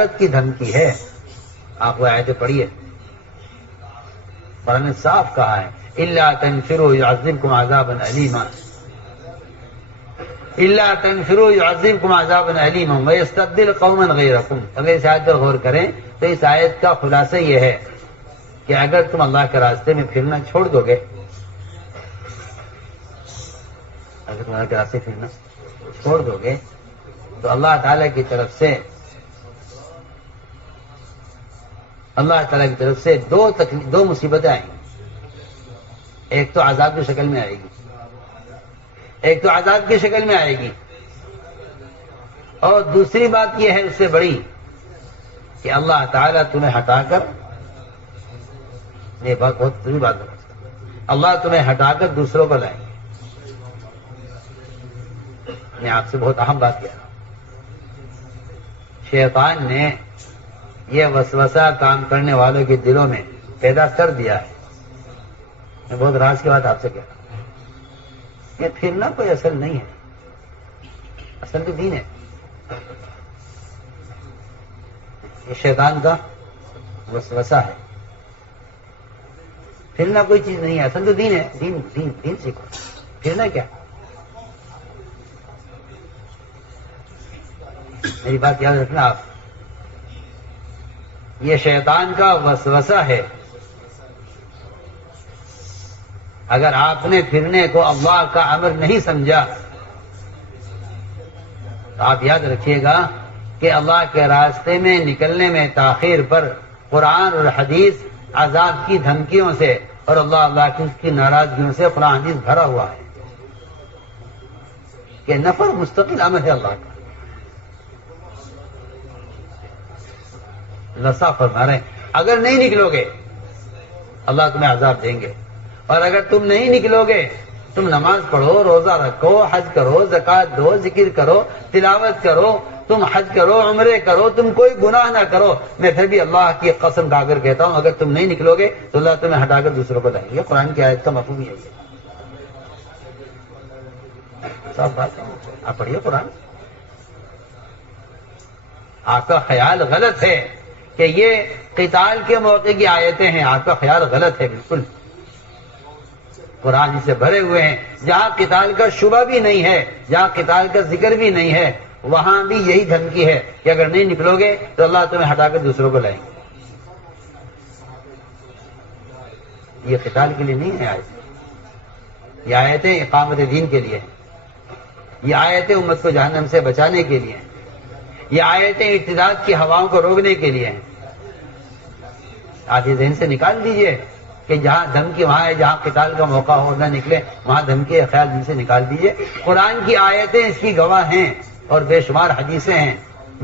ہلاکت کی دھمکی ہے. آپ وہ آیتیں پڑھیے، قرآن نے صاف کہا ہے الا تنفروا يعذبكم عذابا الیما، الا تنفروا يعذبكم عذابا الیما ويستبدل قوما غيركم. اگر اس آیت پر غور کریں تو اس آیت کا خلاصہ یہ ہے کہ اگر تم اللہ کے راستے میں پھرنا چھوڑ دو گے، اگر تم اللہ کے راستے پھرنا چھوڑ دو گے تو اللہ تعالیٰ کی طرف سے دو مصیبتیں آئیں گی. ایک تو عذاب کی شکل میں آئے گی، اور دوسری بات یہ ہے اس سے بڑی کہ اللہ تعالیٰ تمہیں ہٹا کر، یہ بات بہت بڑی بات ہے، اللہ تمہیں ہٹا کر دوسروں کو لائیں گے. میں آپ سے بہت اہم بات کہہ رہا ہوں. شیطان نے یہ وسوسہ کام کرنے والوں کے دلوں میں پیدا کر دیا ہے. میں بہت راز کی بات آپ سے کہہ رہا ہوں. یہ پھرنا کوئی اصل نہیں ہے، اصل تو دین ہے. یہ شیطان کا وسوسہ ہے. پھرنا کوئی چیز نہیں ہے، اصل تو دین ہے. دین سیکھو. پھرنا کیا؟ میری بات یاد رکھنا آپ، یہ شیطان کا وسوسہ ہے. اگر آپ نے پھرنے کو اللہ کا امر نہیں سمجھا تو آپ یاد رکھیے گا کہ اللہ کے راستے میں نکلنے میں تاخیر پر قرآن اور حدیث عذاب کی دھمکیوں سے اور اللہ کی ناراضگیوں سے قرآن حدیث بھرا ہوا ہے کہ نفر مستقل امر ہے اللہ کا. لسا فرما رہے ہیں اگر نہیں نکلو گے اللہ تمہیں عذاب دیں گے، اور اگر تم نہیں نکلو گے، تم نماز پڑھو، روزہ رکھو، حج کرو، زکوٰۃ دو، ذکر کرو، تلاوت کرو، تم حج کرو، عمرے کرو، تم کوئی گناہ نہ کرو، میں پھر بھی اللہ کی قسم کھا کر کہتا ہوں اگر تم نہیں نکلو گے تو اللہ تمہیں ہٹا کر دوسروں کو لائیں گے. قرآن کی آیت کا مفہوم یہی ہے. صاف بات ہے. آپ پڑھیے قرآن. آپ کا خیال غلط ہے کہ یہ قتال کے موقع کی آیتیں ہیں. آپ کا خیال غلط ہے بالکل. قرآن سے بھرے ہوئے ہیں. جہاں قتال کا شبہ بھی نہیں ہے، جہاں قتال کا ذکر بھی نہیں ہے، وہاں بھی یہی دھمکی ہے کہ اگر نہیں نکلو گے تو اللہ تمہیں ہٹا کر دوسروں کو لائیں گے. یہ قتال کے لیے نہیں ہے آیتیں. یہ آیتیں اقامت دین کے لیے ہیں. یہ آیتیں امت کو جہنم سے بچانے کے لیے ہیں. یہ آیتیں ارتداد کی ہواؤں کو روکنے کے لیے ہیں. آپ یہ ذہن سے نکال دیجئے کہ جہاں دھمکی وہاں ہے، جہاں قتال کا موقع ہو نہ نکلے وہاں دھمکی کا خیال دل سے نکال دیجئے. قرآن کی آیتیں اس کی گواہ ہیں اور بے شمار حدیثیں ہیں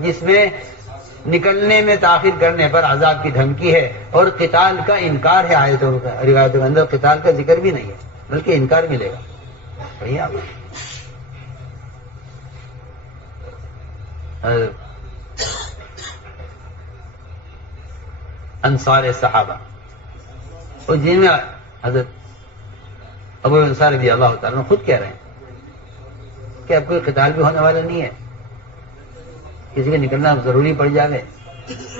جس میں نکلنے میں تاخیر کرنے پر عذاب کی دھمکی ہے اور قتال کا انکار ہے. آیتوں کا روایتوں کے اندر قتال کا ذکر بھی نہیں ہے بلکہ انکار ملے گا. پڑھیے آپ. انصار صحابہ اور جن میں حضرت ابو انصار رضی اللہ تعالیٰ خود کہہ رہے ہیں کہ اب کوئی قتال بھی ہونے والا نہیں ہے، کسی کے نکلنا ضروری پڑ جائے،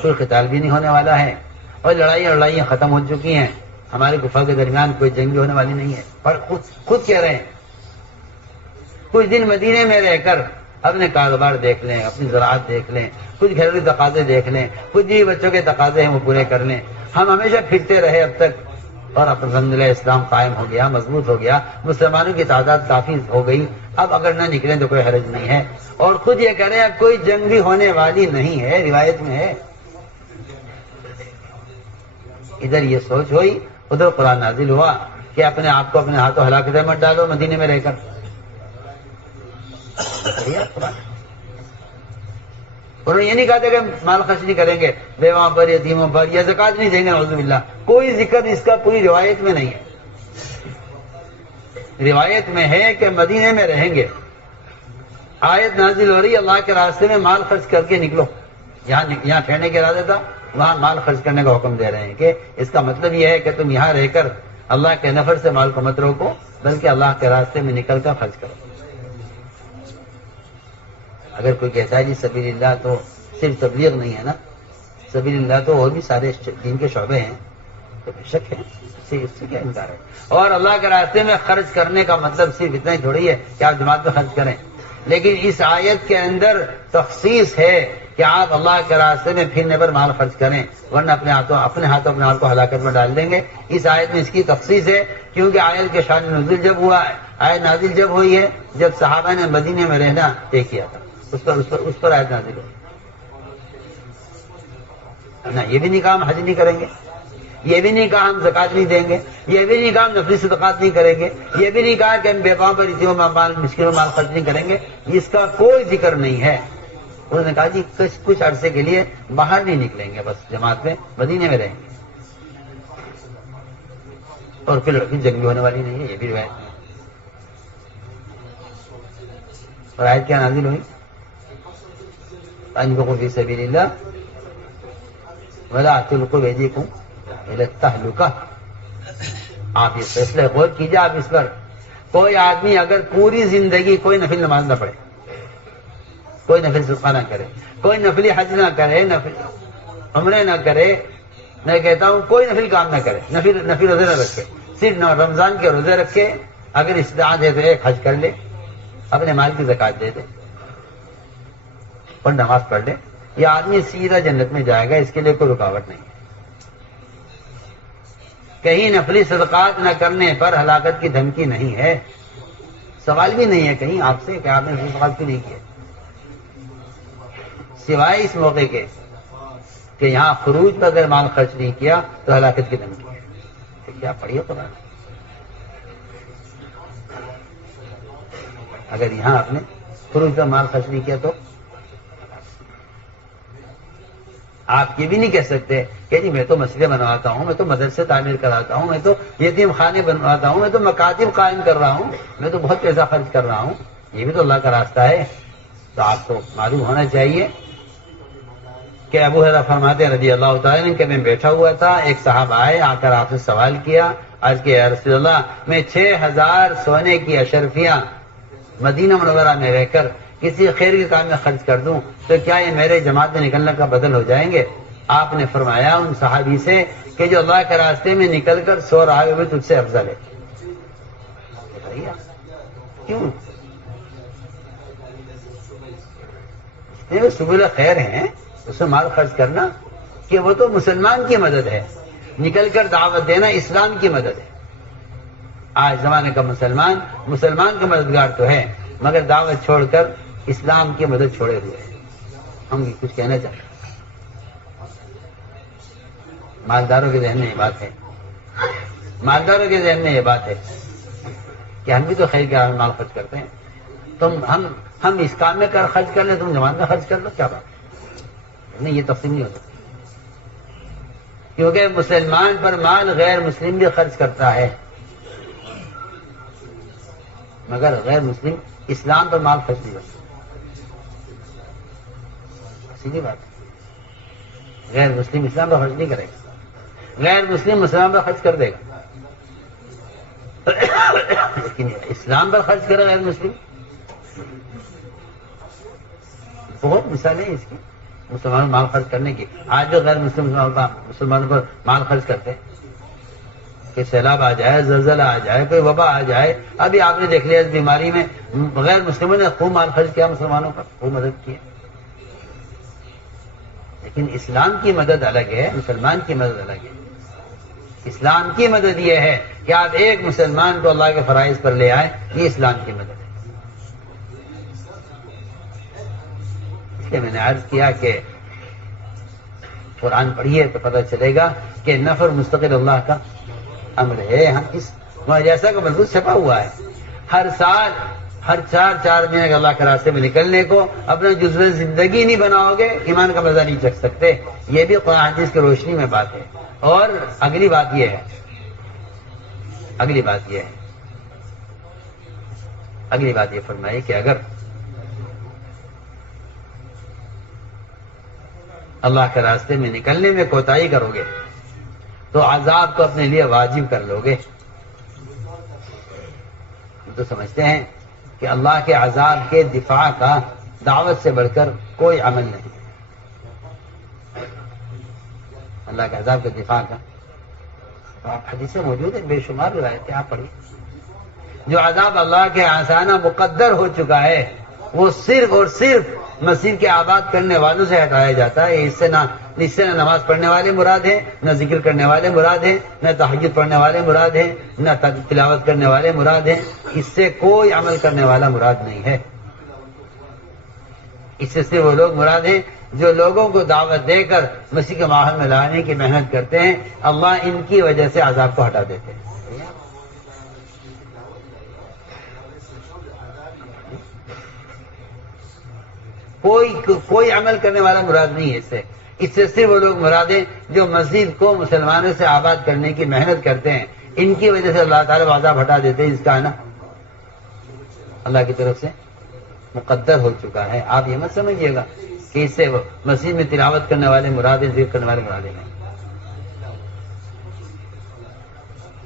کوئی قتال بھی نہیں ہونے والا ہے اور لڑائیاں ختم ہو چکی ہیں، ہمارے کفار کے درمیان کوئی جنگ بھی ہونے والی نہیں ہے. پر خود کہہ رہے ہیں کچھ دن مدینے میں رہ کر اپنے کاروبار دیکھ لیں، اپنی زراعت دیکھ لیں، کچھ گھریلو تقاضے دیکھ لیں، کچھ بھی بچوں کے تقاضے ہیں وہ پورے کر لیں. ہم ہمیشہ پھرتے رہے اب تک اور الحمدللہ اسلام قائم ہو گیا، مضبوط ہو گیا، مسلمانوں کی تعداد کافی ہو گئی، اب اگر نہ نکلیں تو کوئی حرج نہیں ہے. اور خود یہ کہہ رہے ہیں اب کوئی جنگ بھی ہونے والی نہیں ہے، روایت میں ہے. ادھر یہ سوچ ہوئی، ادھر قرآن نازل ہوا کہ اپنے آپ کو اپنے ہاتھوں ہلاکت میں مت ڈالو مدینے میں رہ کر. انہوں نے یہ نہیں کہا تھا کہ مال خرچ نہیں کریں گے بیواں پر، یتیموں پر، یا زکوٰۃ نہیں دیں گے، نعوذ باللہ. کوئی ذکر اس کا پوری روایت میں نہیں ہے. روایت میں ہے کہ مدینے میں رہیں گے. آیت نازل ہو رہی اللہ کے راستے میں مال خرچ کر کے نکلو. یہاں ٹھہرنے کے ارادہ تھا، وہاں مال خرچ کرنے کا حکم دے رہے ہیں کہ اس کا مطلب یہ ہے کہ تم یہاں رہ کر اللہ کے نفر سے مال کو مت روکو بلکہ اللہ کے راستے میں نکل کر خرچ کرو. اگر کوئی کہتا ہے جی سبیل اللہ تو صرف تبلیغ نہیں ہے نا، سبیل اللہ تو اور بھی سارے دین کے شعبے ہیں، تو بے شک ہے، اس سے کیا انکار ہے؟ اور اللہ کے راستے میں خرچ کرنے کا مطلب صرف اتنا ہی تھوڑی ہے کہ آپ جماعت میں خرچ کریں، لیکن اس آیت کے اندر تخصیص ہے کہ آپ اللہ کے راستے میں پھرنے پر مال خرچ کریں، ورنہ اپنے ہاتھوں اپنے آپ کو ہلاکت میں ڈال دیں گے۔ اس آیت میں اس کی تخصیص ہے، کیونکہ آیت کے شان نزول جب ہوا ہے، آیت نازل جب ہوئی ہے جب صحابہ نے مدینے میں رہنا طے کیا تھا، اس پر آیت نازل ہوئی۔ نہ یہ بھی نہیں کہا ہم حج نہیں کریں گے، یہ بھی نہیں کہا ہم زکات نہیں دیں گے، یہ بھی نہیں کہا ہم نفلی صدقات نہیں کریں گے، یہ بھی نہیں کہا کہ ہم بیواؤں پر یتیموں مال مسکینوں مال خرچ نہیں کریں گے، اس کا کوئی ذکر نہیں ہے۔ انہوں نے کہا جی کچھ عرصے کے لیے باہر نہیں نکلیں گے، بس جماعت میں مدینے میں رہیں گے، اور پھر جنگ بھی ہونے والی نہیں ہے، یہ بھی روایت نہیں ہے۔ اور آیت کیا نازل ہوئی؟ انفقوا فی سبیل اللہ ولا تلقوا بایدیکم الی التہلکہ۔ آپ یہ فیصلہ غور کیجیے، آپ اس پر کوئی آدمی اگر پوری زندگی کوئی نفل نماز نہ پڑھے، کوئی نفل صدقہ نہ کرے، کوئی نفلی حج نہ کرے، نفل عمرے نہ کرے، میں کہتا ہوں کوئی نفل کام نہ کرے، نفل روزے نہ رکھے، صرف رمضان کے روزے رکھے، اگر استطاعت ہے تو ایک حج کر لے، اپنے مال کی زکات دے دے اور نماز پڑھ لے، یہ آدمی سیدھا جنت میں جائے گا، اس کے لیے کوئی رکاوٹ نہیں ہے۔ کہیں نفلی صدقات نہ کرنے پر ہلاکت کی دھمکی نہیں ہے، سوال بھی نہیں ہے کہیں آپ سے کہ آپ نے نفلی صدقات کیوں نہیں کیے، سوائے اس موقع کے کہ یہاں خروج پر اگر مال خرچ نہیں کیا تو ہلاکت کی دھمکی ہے۔ تو کیا پڑھیے قرآن، اگر یہاں آپ نے خروج پر مال خرچ نہیں کیا تو آپ یہ بھی نہیں کہہ سکتے کہ جی میں تو مسجدیں بنواتا ہوں، میں تو مدرسے تعمیر کراتا ہوں، میں تو یتیم خانے بنواتا ہوں، میں تو مکاتب قائم کر رہا ہوں، میں تو بہت پیسہ خرچ کر رہا ہوں، یہ بھی تو اللہ کا راستہ ہے۔ تو آپ کو معلوم ہونا چاہیے کہ ابو ہریرہ فرماتے ہیں رضی اللہ تعالیٰ عنہ کہ میں بیٹھا ہوا تھا، ایک صاحب آئے، آ کر آپ سے سوال کیا، عرض کہ یا رسول اللہ میں 6000 سونے کی اشرفیاں مدینہ منورہ میں رہ کر کسی خیر کے کام میں خرچ کر دوں تو کیا یہ میرے جماعت میں نکلنے کا بدل ہو جائیں گے؟ آپ نے فرمایا ان صحابی سے کہ جو اللہ کے راستے میں نکل کر سو رہا ہے وہ تجھ سے افضل ہے۔ کیوں؟ سبل خیر ہیں، اس میں مال خرچ کرنا، کہ وہ تو مسلمان کی مدد ہے، نکل کر دعوت دینا اسلام کی مدد ہے۔ آج زمانے کا مسلمان کا مددگار تو ہے، مگر دعوت چھوڑ کر اسلام کی مدد چھوڑے ہوئے ہیں۔ ہم کچھ کہنا چاہتے ہیں، مالداروں کے ذہن میں یہ بات ہے، مالداروں کے ذہن میں یہ بات ہے کہ ہم بھی تو خیر کے کام میں مال خرچ کرتے ہیں، ہم اس کام میں خرچ کر لیں، تم جماعت میں خرچ کر لو، کیا بات نہیں؟ یہ تقسیم نہیں ہو سکتی، کیونکہ مسلمان پر مال غیر مسلم بھی خرچ کرتا ہے، مگر غیر مسلم اسلام پر مال خرچ نہیں کرتا، سیدھی بات ہے۔ غیر مسلم اسلام پر خرچ نہیں کرے گا، غیر مسلم مسلمان پر خرچ کر دے گا، لیکن اسلام پر خرچ کرے غیر مسلم، بہت مثالیں ہیں اس کی مسلمانوں مال خرچ کرنے کی۔ آج جو غیر مسلم مسلمانوں پر مال خرچ کرتے ہیں کہ سیلاب آ جائے، زلزلہ آ جائے، کوئی وبا آ جائے، ابھی آپ نے دیکھ لیا اس بیماری میں غیر مسلموں نے خوب مال خرچ کیا، مسلمانوں پر خوب مدد کی، لیکن اسلام کی مدد الگ ہے، مسلمان کی مدد الگ ہے۔ اسلام کی مدد یہ ہے کہ آپ ایک مسلمان کو اللہ کے فرائض پر لے آئیں، یہ اسلام کی مدد ہے۔ اس لیے میں نے عرض کیا کہ قرآن پڑھیے تو پتہ چلے گا کہ نفر مستقل اللہ کا امر ہے۔ ہم اس جیسا کا محفوظ چھپا ہوا ہے، ہر سال ہر 4 مہینے اللہ کے راستے میں نکلنے کو اپنا جزو زندگی نہیں بناؤ گے، ایمان کا مزہ نہیں چکھ سکتے۔ یہ بھی قرآن حدیث کی روشنی میں بات ہے۔ اور اگلی بات یہ ہے اگلی بات یہ فرمائی کہ اگر اللہ کے راستے میں نکلنے میں کوتاہی کرو گے تو عذاب کو اپنے لیے واجب کر لو گے۔ ہم تو سمجھتے ہیں کہ اللہ کے عذاب کے دفاع کا دعوت سے بڑھ کر کوئی عمل نہیں، اللہ کے عذاب کے دفاع کا. حدیثیں موجود ہیں بے شمار روایتیں، آپ پڑھیے. جو عذاب اللہ کے آسانہ مقدر ہو چکا ہے وہ صرف اور صرف مسجد کے آباد کرنے والوں سے ہٹایا جاتا ہے. اس سے نہ نماز پڑھنے والے مراد ہیں، نہ ذکر کرنے والے مراد ہیں، نہ تہجد پڑھنے والے مراد ہیں، نہ تلاوت کرنے والے مراد ہیں. اس سے کوئی عمل کرنے والا مراد نہیں ہے. اس سے صرف وہ لوگ مراد ہیں جو لوگوں کو دعوت دے کر مسیح کے ماحول میں لانے کی محنت کرتے ہیں. اللہ ان کی وجہ سے عذاب کو ہٹا دیتے ہیں. کوئی عمل کرنے والا مراد نہیں ہے. اس سے صرف وہ لوگ مراد ہیں جو مسجد کو مسلمانوں سے آباد کرنے کی محنت کرتے ہیں. ان کی وجہ سے اللہ تعالیٰ عذاب ہٹا دیتے ہیں. اس کا آنا اللہ کی طرف سے مقدر ہو چکا ہے. آپ یہ مت سمجھیے گا کہ اس سے مسجد میں تلاوت کرنے والے مراد ہیں، ذکر کرنے والے مراد ہیں.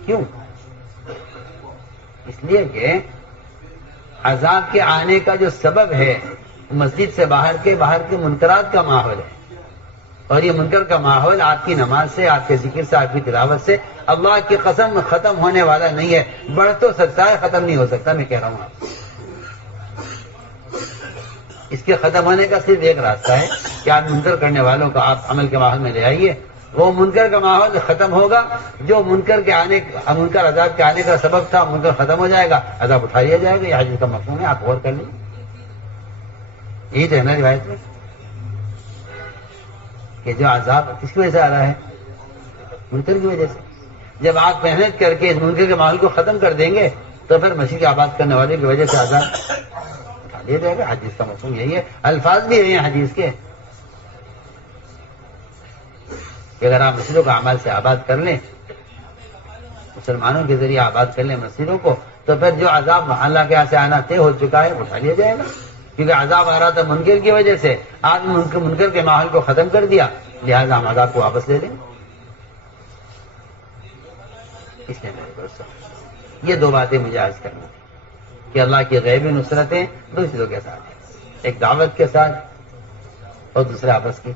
کیوں؟ اس لیے کہ عذاب کے آنے کا جو سبب ہے مسجد سے باہر کے منکرات کا ماحول ہے. اور یہ منکر کا ماحول آپ کی نماز سے، آپ کے ذکر سے، آپ کی تلاوت سے اللہ کی قسم ختم ہونے والا نہیں ہے. بڑھ تو سکتا ہے، ختم نہیں ہو سکتا. میں کہہ رہا ہوں آپ اس کے ختم ہونے کا صرف ایک راستہ ہے کہ آپ منکر کرنے والوں کو آپ عمل کے ماحول میں لے آئیے. وہ منکر کا ماحول ختم ہوگا. جو منکر عذاب کے آنے کا سبب تھا، منکر ختم ہو جائے گا، عذاب اٹھا لیا جائے گا. یہ حدیث کا مفہوم ہے. آپ غور کر لیں. یہی تو ہے نا روایت میں کہ جو عذاب کس کی وجہ سے آ رہا ہے؟ منکر کی وجہ سے. جب آپ محنت کر کے اس منکر کے ماحول کو ختم کر دیں گے تو پھر مسجد آباد کرنے والے کی وجہ سے عذاب اٹھا لیا جائے گا. حدیث کا مفہوم یہی ہے. الفاظ بھی ہیں حدیث کے کہ اگر آپ مسجدوں کو اعمال سے آباد کر لیں، مسلمانوں کے ذریعے آباد کر لیں مسجدوں کو، تو پھر جو عذاب اللہ کے یہاں سے آنا طے ہو چکا ہے اٹھا لیا جائے گا. کیونکہ عذاب آ رہا تھا منکر کی وجہ سے، آپ منکر کے ماحول کو ختم کر دیا، لہذا ہم عذاب کو واپس لے لیں. اس نے میرے دوست یہ دو باتیں مجھے عرض کرنی تھی کہ اللہ کی غیبی نصرتیں دو چیزوں کے ساتھ ہیں. ایک دعوت کے ساتھ اور دوسرا آپس کی.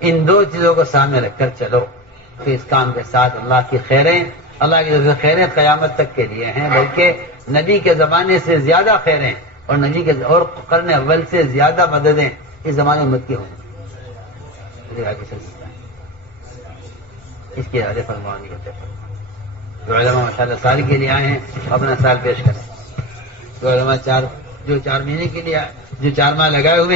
ان دو چیزوں کو سامنے رکھ کر چلو تو اس کام کے ساتھ اللہ کی خیریں، اللہ کی طرف سے خیریں قیامت تک کے لیے ہیں، بلکہ نبی کے زمانے سے زیادہ خیریں اور نبی کے اور قرن اول سے زیادہ مددیں اس زمانے میں امت کی ہوں. اس کی ارادے فرمانی ہوتے ہیں. جو علماء ماشاءاللہ سال کے لیے آئے ہیں اپنا سال پیش کریں. جو علماء جو 4 مہینے کے لیے جو 4 ماہ لگائے ہوئے ہیں